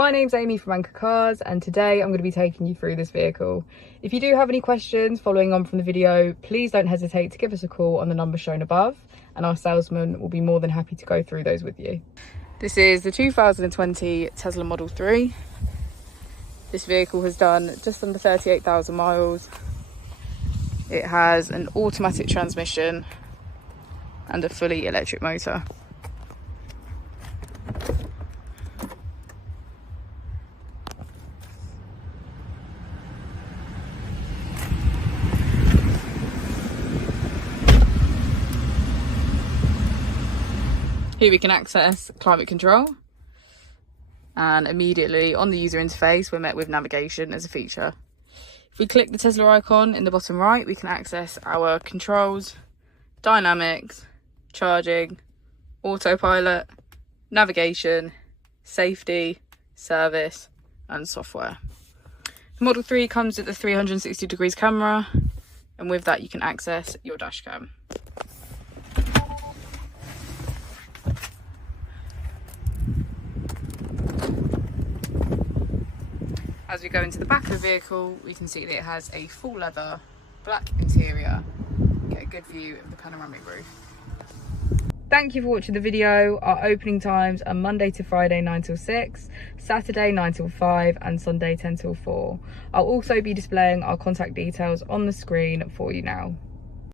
My name's Amy from Anchor Cars, and today I'm going to be taking you through this vehicle. If you do have any questions following on from the video, please don't hesitate to give us a call on the number shown above, and our salesman will be more than happy to go through those with you. This is the 2020 Tesla Model 3. This vehicle has done just under 38,000 miles. It has an automatic transmission and a fully electric motor. Here we can access climate control, and immediately on the user interface we're met with navigation as a feature. If we click the Tesla icon in the bottom right, we can access our controls, dynamics, charging, autopilot, navigation, safety, service and software. The Model 3 comes with the 360 degrees camera, and with that you can access your dash cam. As we go into the back of the vehicle, we can see that it has a full leather black interior. Get a good view of the panoramic roof. Thank you for watching the video. Our opening times are Monday to Friday 9 till 6, Saturday 9 till 5 and Sunday 10 till 4. I'll also be displaying our contact details on the screen for you now.